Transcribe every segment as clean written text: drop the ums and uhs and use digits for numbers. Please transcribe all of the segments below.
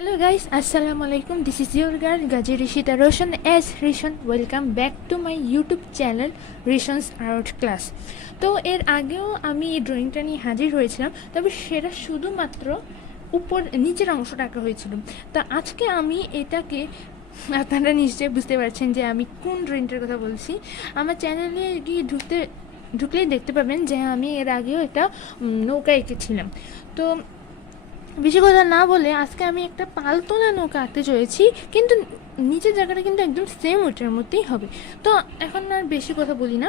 Hello guys, Assalmu Alaikum. This is your girl Gaji Rishita Roshan as Rishon. Welcome back to my YouTube channel Rishon's Art Class. তো এর আগেও আমি এই ড্রয়িংটা নিয়ে হাজির হয়েছিলাম, তবে সেটা শুধুমাত্র নিচের অংশটা আঁকা হয়েছিল। তো আজকে আমি এটাকে, আপনারা নিশ্চয়ই বুঝতে পারছেন যে আমি কোন ড্রয়িংটার কথা বলছি। আমার চ্যানেলে গিয়ে ঢুকলেই দেখতে পাবেন যে আমি এর আগেও একটা নৌকা এঁকেছিলাম। তো বেশি কথা না বলে আজকে আমি একটা পালতোলা নৌকা আঁকতে চলেছি, কিন্তু নিচের জায়গাটা কিন্তু একদম সেম ওইটার মধ্যেই হবে। তো এখন আর বেশি কথা বলি না,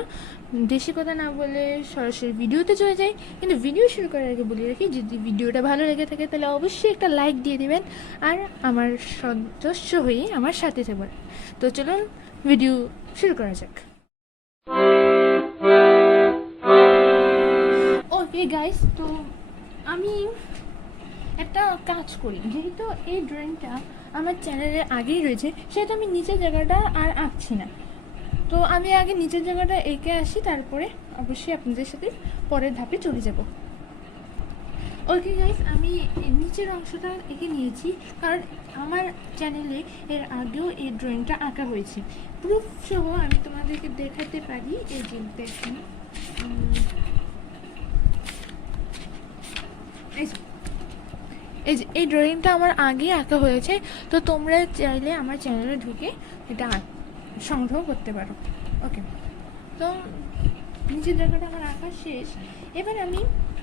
বেশি কথা না বলে সরাসরি ভিডিওতে চলে যাই। কিন্তু ভিডিও শুরু করার আগে বলে রাখি, যদি ভিডিওটা ভালো লেগে থাকে তাহলে অবশ্যই একটা লাইক দিয়ে দেবেন আর আমার সদস্য হয়ে আমার সাথে থাকবেন। তো চলুন ভিডিও শুরু করা যাক। ওকে গাইস, তো আমি একটা কাজ করি, যেহেতু এই ড্রয়িংটা আমার চ্যানেলের আগেই রয়েছে, সেটা আমি নিচের জায়গাটা আর আঁকছি না। তো আমি আগে নিচের জায়গাটা এঁকে আসি, তারপরে অবশ্যই আপনাদের সাথে পরের ধাপে চলে যাব। ওকে গাইস, আমি নিচের অংশটা এঁকে নিয়েছি, কারণ আমার চ্যানেলে এর আগেও এই ড্রয়িংটা আঁকা হয়েছে। প্রুফ সহ আমি তোমাদেরকে দেখাতে পারি। এই যে দেখুন, এই ড্রয়িংটা আমার আগে আঁকা হয়েছে। তো তোমরা চাইলে আমার চ্যানেলে ঢুকে এটা সংগ্রহ করতে পারো। ওকে, তো নিচের জায়গাটা আমার আঁকা শেষ। এবার আমি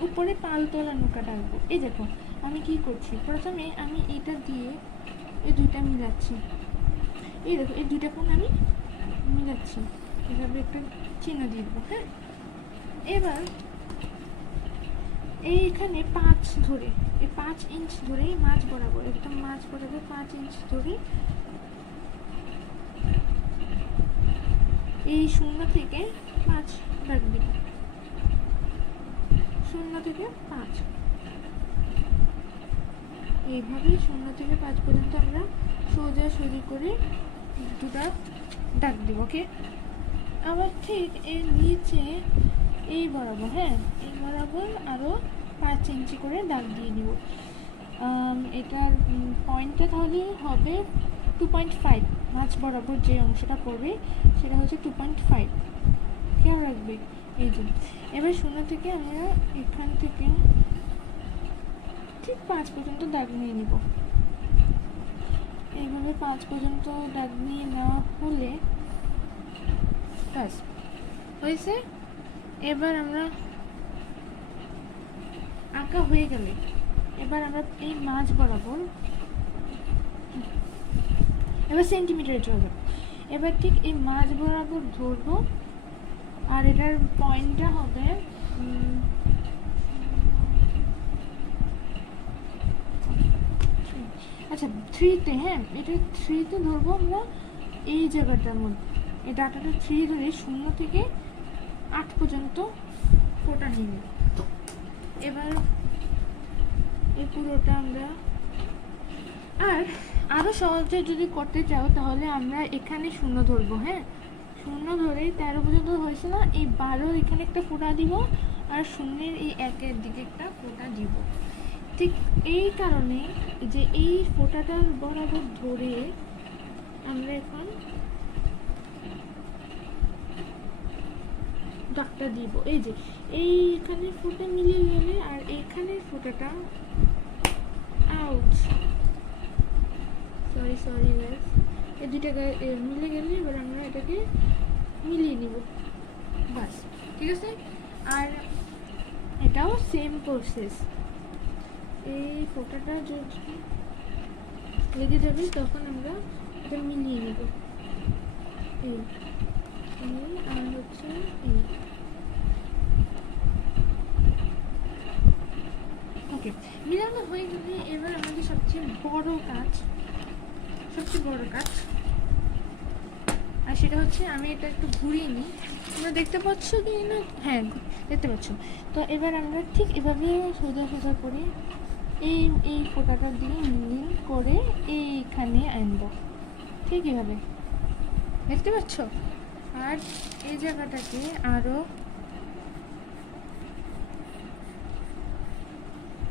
উপরে পালতোলা নৌকাটা আঁকবো। এই দেখো আমি কি করছি, প্রথমে আমি এটা দিয়ে এই দুইটা মিলাচ্ছি। এই দেখো এই দুইটা কোণ আমি মিলাচ্ছি, এভাবে একটা চিহ্ন দিয়ে দেবো। হ্যাঁ, এবার এইখানে 5 ধরে, এই 5 ইঞ্চ ধরে মাছ বরাবর, একদম মাছ বরাবর 5 ইঞ্চ ধরে এই 0 থেকে 5 দাগ দিব। 0 থেকে 5 এইভাবে 0 থেকে 5 পর্যন্ত আমরা সোজাসুজি করে দুটা দাগ দিব। ওকে, আবার ঠিক এর নিচে এই বরাবর, হ্যাঁ এই বরাবর আরও 5 ইঞ্চি করে দাগ দিয়ে দিব। এটার পয়েন্টটা তাহলে হবে 2.5। মাছ বরাবর যে অংশটা পড়বে সেটা হচ্ছে 2.5, খেয়াল রাখবে। এই যে এবার 0 থেকে আমরা এখান থেকে ঠিক 5 পর্যন্ত দাগ নিয়ে নিব। এইভাবে 5 পর্যন্ত দাগ নিয়ে নেওয়া হলে ব্যাস হয়েছে। এবার আমরা আঁকা হয়ে গেলে এবার আমরা এই মাছ বরাবর, এবার সেন্টিমিটারে চলে যাবো। এবার ঠিক এই মাছ বরাবর ধরবো, আর এটার পয়েন্টটা হবে আচ্ছা 3-তে। হ্যাঁ, এটা 3-তে ধরবো আমরা এই জায়গাটার মধ্যে। এই ডাটাটা 3 ধরে 0 থেকে 8 পর্যন্ত ফোটা নিয়ে নেব। এবার এই পুরোটা আমরা, আর আরও সহজে যদি করতে চাও তাহলে আমরা এখানে 0 ধরবো। হ্যাঁ, 0 ধরে 13 পর্যন্ত হয়েছে না, এই 12 এখানে একটা ফোঁটা দিব, আর 0-এর এই 1-এর দিকে একটা ফোঁটা দিব। ঠিক এই কারণে যে এই ফোঁটাটার বরাবর ধরে আমরা এখন দাগটা দিব। এই যে এইখানে ফোঁটা মিলিয়ে গেলে আর এইখানের ফোঁটাটা আউট, সরি গাইস, এই দুইটা মিলে গেলে এবার আমরা এটাকে মিলিয়ে নিব, বাস ঠিক আছে। আর এটাও সেম প্রসেস, এই ফোঁটাটা যদি লেগে যাবে তখন আমরা এটা মিলিয়ে নেব। এই আর হচ্ছে এই। ওকে, মিলানো হয়ে গেলে এবার আমাদের সবচেয়ে বড় কাজ, আর সেটা হচ্ছে আমি এটা একটু ঘুরিয়ে নিই। তোমরা দেখতে পাচ্ছ কি না? হ্যাঁ, দেখতে পাচ্ছ। তো এবার আমরা ঠিক এভাবে সোজা করে এই ফোঁটাটার দিকে মিল করে এইখানে আনব, ঠিক এভাবে, দেখতে পাচ্ছ। আর এই জায়গাটাকে আরও,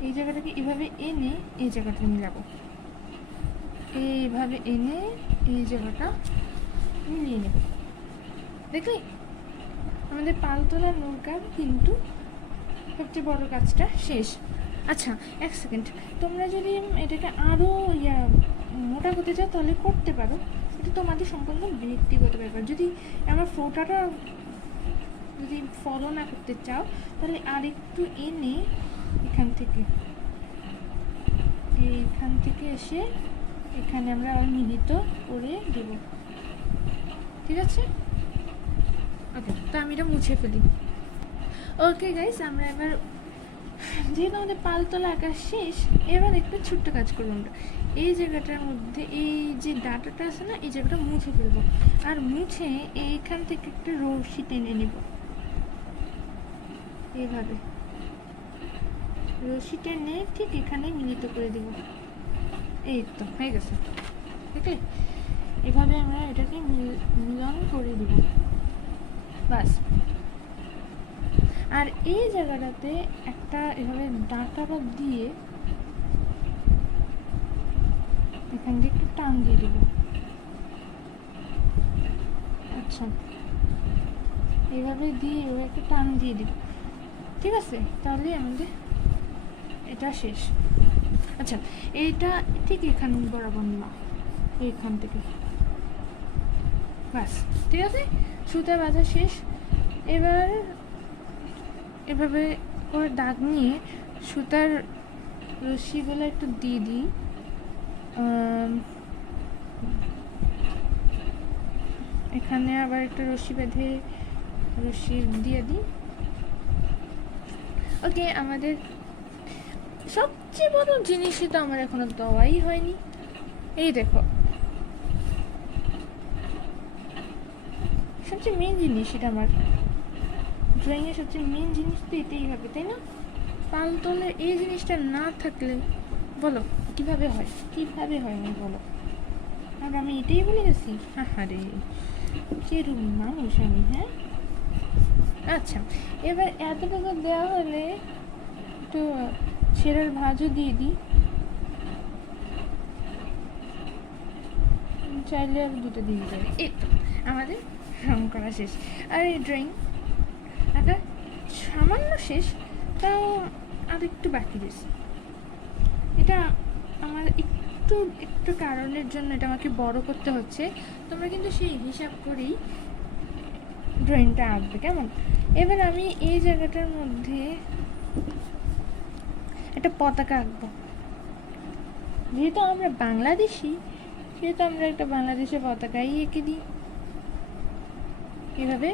এই জায়গাটাকে এভাবে এনে এই জায়গাটা মিলাবো। এইভাবে এনে এই জায়গাটা মিলিয়ে নেব। দেখলি আমাদের পালতোলা নৌকার কিন্তু সবচেয়ে বড় কাজটা শেষ। আচ্ছা, এক সেকেন্ড, তোমরা যদি এটাকে আরও মোটা করতে চাও তাহলে করতে পারো, এটা তোমাদের সম্পূর্ণ ব্যক্তিগত ব্যাপার। যদি আমার ফোটাটা যদি ফলো না করতে চাও তাহলে আরেকটু এনে এখান থেকে এসে এখানে আমরা আবার মিলিত করে দেব। ঠিক আছে? ওকে, তো আমি এটা মুছে ফেলি। ওকে গাইস, আমরা এবার যেহেতু আমাদের পালতোলা আঁকা শেষ, এবার একটা ছোট্ট কাজ করবো আমরা। এই জায়গাটার মধ্যে এই যে ডাটাটা আছে না, এই জায়গাটা মুছে ফেলবো। আর মুছে এইখান থেকে একটা রশি টেনে নেব, এইভাবে রশি টেনে ঠিক এখানে মিলিত করে দেব। এই তো হয়ে গেছে, ঠিক আছে? এভাবে আমরা এটাকে মিলন করে দেব, বাস। আর এই জায়গাটাতে একটা এভাবে ডাঁটাটা দিয়ে এখান দিয়ে একটু টান দিয়ে দেব। আচ্ছা, এভাবে দিয়ে এভাবে একটু টান দিয়ে দেব, ঠিক আছে? তাহলে আমাদের এটা শেষ। আচ্ছা, এইটা ঠিক এখান বরাবর না, এইখান থেকে, বাস, ঠিক আছে? সুতা বাঁধা শেষ। এবার এভাবে করে দাগ নিয়ে সুতার রশিগুলো একটু দিয়ে দিই। এখানে আবার একটা রশি বেঁধে রশি দিয়ে দিই। ওকে, আমাদের সবচেয়ে বড় জিনিসই তো আমার এখনো দেওয়াই হয়নি। এই দেখো, সবচেয়ে মেন জিনিস, এটা আমার ড্রয়িংয়ের সবচেয়ে মেন জিনিস তো এটাই হবে, তাই না? পালতোলের এই জিনিসটা না থাকলে বলো কিভাবে হয়, কিভাবে হয় না বলো? আর আমি এটাই বলে গেছি, রে কিরম মানুষ আমি, হ্যাঁ? আচ্ছা, এবার এতটুকু দেওয়া হলে একটু ছেঁড়ার ভাঁজও দিয়ে দিই, চাইলে আর দুটো দিয়ে দিতে হবে। এই তো আমাদের রং করা শেষ। আর এই ড্রয়িং আঁকা সামান্য শেষ, তাও আর একটু বাকি রয়েছে। এটা আমার একটু কারণের জন্য এটা আমাকে বড় করতে হচ্ছে। তোমরা কিন্তু সেই হিসাব করেই ড্রয়িংটা আঁকবে, কেমন? এবার আমি এই জায়গাটার মধ্যে একটা পতাকা আঁকবো। যেহেতু আমরা বাংলাদেশি, সেহেতু আমরা একটা বাংলাদেশের পতাকাই এঁকে দিই। এভাবে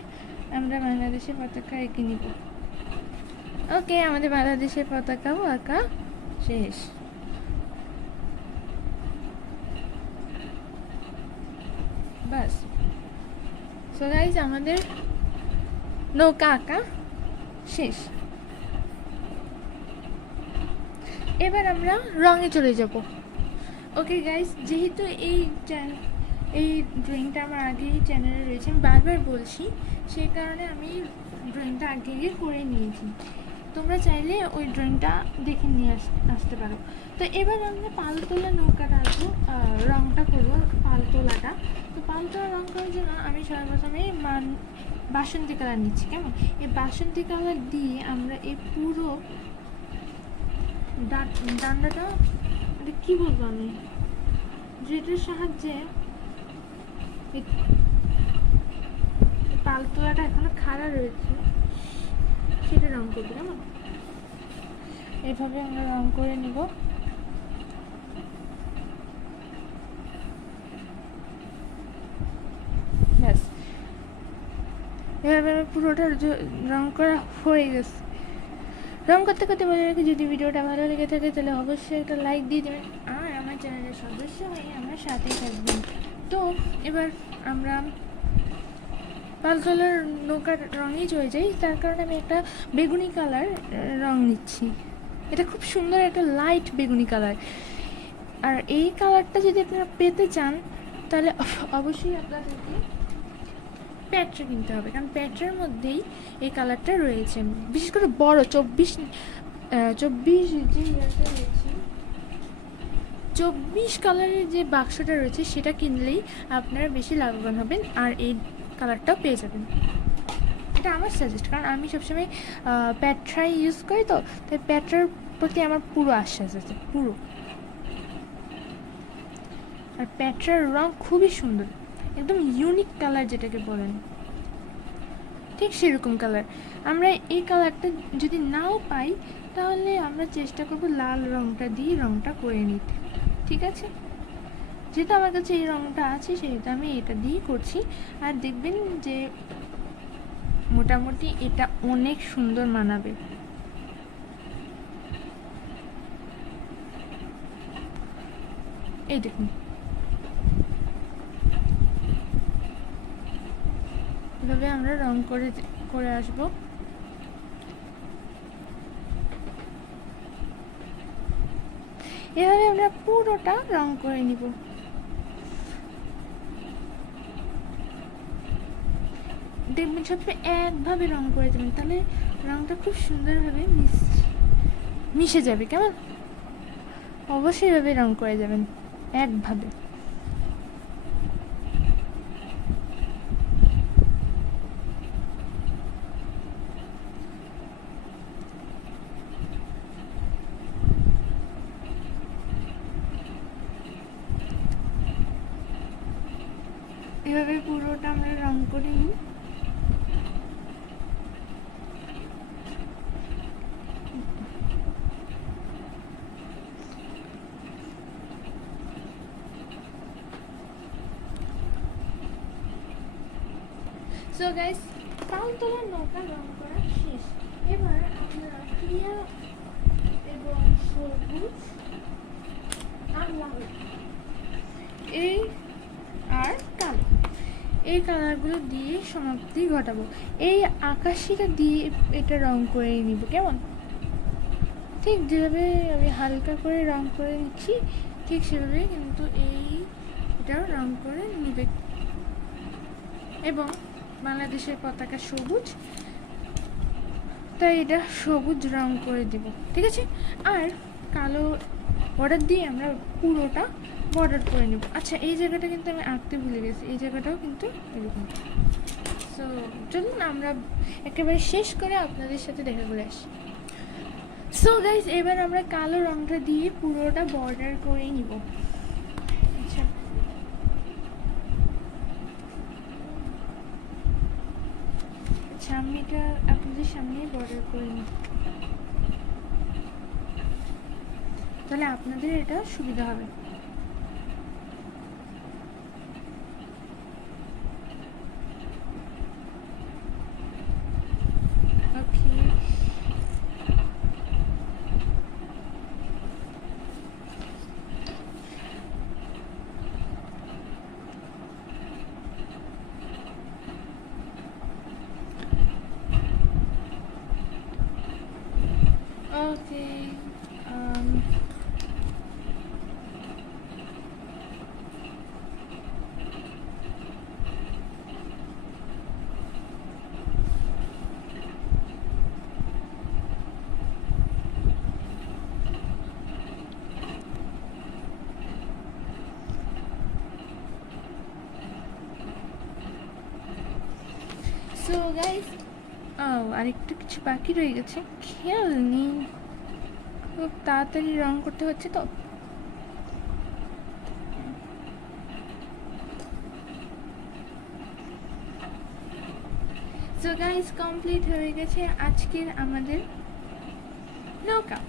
আমরা বাংলাদেশের পতাকা এঁকে নিব। ওকে, আমাদের বাংলাদেশের পতাকাও আঁকা শেষ। বাস, সো গাইস, আমাদের নৌকা আঁকা শেষ। এবার আমরা রঙে চলে যাব। ওকে গাইস, যেহেতু এই ড্রয়িংটা আমার আগেই চ্যানেলে রয়েছে, আমি বারবার বলছি, সেই কারণে আমি ড্রয়িংটা আগে করে নিয়েছি। তোমরা চাইলে ওই ড্রয়িংটা দেখে নিয়ে আসতে পারো। তো এবার আমরা পালতোলা নৌকাটা আসবো, রঙটা করবো পালতোলাটা। তো পালতোলা রঙ করার জন্য আমি সর্বপ্রথমে বাসন্তী কালার নিচ্ছি, কেমন? এই বাসন্তী কালার দিয়ে আমরা এই পুরো ডান্ডাটা, এটা কী বলবো আমি, যেটার সাহায্যে পালতোলাটা এখনো খাড়া রয়েছে সেটা রং করবো, কেমন? এভাবে আমরা রং করে নিব। ব্যাস, এভাবে আমি পুরোটা রং করা হয়ে গেছে। রং করতে করতে বলে রাখি, যদি ভিডিওটা ভালো লেগে থাকে তাহলে অবশ্যই একটা লাইক দিয়ে দেবেন, আর আমার চ্যানেলের সদস্য হয়ে আমার সাথেই থাকবেন। তো এবার আমরা পালতোলার নৌকার রঙেই চলে যাই। তার কারণে আমি একটা বেগুনি কালার রং নিচ্ছি। এটা খুব সুন্দর একটা লাইট বেগুনি কালার। আর এই কালারটা যদি আপনারা পেতে চান তাহলে অবশ্যই আপনাদেরকে প্যাট্রা কিনতে হবে, কারণ প্যাট্রার মধ্যেই এই কালারটা রয়েছে। বিশেষ করে বড় 24 যে ইয়াতে রয়েছে 24 কালারের যে বাক্সটা রয়েছে সেটা কিনলেই আপনারা বেশি লাভবান হবেন আর এই কালারটাও পেয়ে যাবেন। এটা আমার সাজেস্ট, কারণ আমি সবসময় প্যাট্রাই ইউজ করি, তো তাই প্যাট্রার প্রতি আমার পুরো আশ্বাস আছে, পুরো। আর প্যাট্রার রং খুবই সুন্দর, একদম ইউনিক কালার যেটাকে বলেন, ঠিক সেরকম কালার। আমরা এই কালারটা যদি নাও পাই তাহলে আমরা চেষ্টা করব লাল রংটা দিয়ে রংটা করে নিতে, ঠিক আছে? যেহেতু আমার কাছে এই রংটা আছে সেহেতু আমি এটা দিয়েই করছি। আর দেখবেন যে মোটামুটি এটা অনেক সুন্দর মানাবে। এই দেখুন, এভাবে আমরা রং করে আসব। এভাবে আমরা পুরোটা রং করে নিব। দেখবেন সবসময় একভাবে রং করে দেবেন, তাহলে রংটা খুব সুন্দরভাবে মিশে যাবে। কেমন? অবশ্যই এভাবে রং করে যাবেন একভাবে। এভাবে পুরোটা আমরা রং করে নিই। সো গাইস, পালতোলা নৌকা রং করা শেষ। এবার আমরা টিয়া এবং সবুজ আর লাল এই আর কালো এই কালারগুলো দিয়ে সমাপ্তি ঘটাবো। এই আকাশিটা দিয়ে এটা রং করে নিব। কেমন? ঠিক যেভাবে আমি হালকা করে রং করে নিচ্ছি ঠিক সেভাবে কিন্তু এটাও রং করে নিবে। এবং বাংলাদেশের পতাকা সবুজ, তাই এটা সবুজ রং করে দিব, ঠিক আছে? আর কালো বর্ডার দিয়ে আমরা পুরোটা বর্ডার করে নেব। আচ্ছা, এই জায়গাটা কিন্তু আমি আঁকতে ভুলে গেছি, এই জায়গাটাও কিন্তু এরকম। সো চলুন আমরা একেবারে শেষ করে আপনাদের সাথে দেখা করে আসি। সো গাইস, এবার আমরা কালো রংটা দিয়ে পুরোটা বর্ডার করে নিব। আচ্ছা, আমি এটা আপনাদের সামনে বর্ডার করে নিব, তাহলে আপনাদের এটা সুবিধা হবে। Okay. So guys, আরেকটু কিছু বাকি রয়ে গেছে, খেয়াল নেই, খুব তাড়াতাড়ি রং করতে হচ্ছে তো। সো গাইস, কমপ্লিট হয়ে গেছে আজকের আমাদের নৌকা।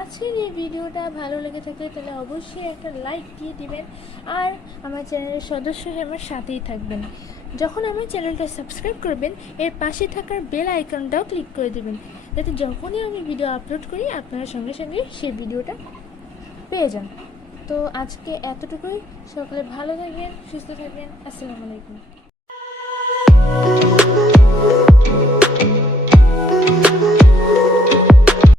আজকের এই ভিডিওটা ভালো লেগে থাকে তাহলে অবশ্যই একটা লাইক দিয়ে দিবেন, আর আমার চ্যানেলের সদস্য হয়ে আমার সাথেই থাকবেন। যখন আমার চ্যানেলটা সাবস্ক্রাইব করবেন, এর পাশে থাকার বেল আইকনটাও ক্লিক করে দেবেন, যাতে যখনই আমি ভিডিও আপলোড করি আপনারা সঙ্গে সঙ্গে সেই ভিডিওটা পেয়ে যান। তো আজকে এতটুকুই। সকলে ভালো থাকবেন, সুস্থ থাকবেন। আসসালামু আলাইকুম।